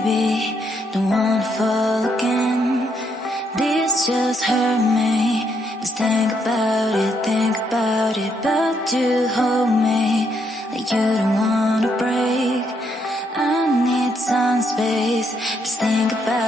baby, don't wanna fall again. This just hurt me. Just think about it, but you hold me like you don't wanna break. I need some space, just think about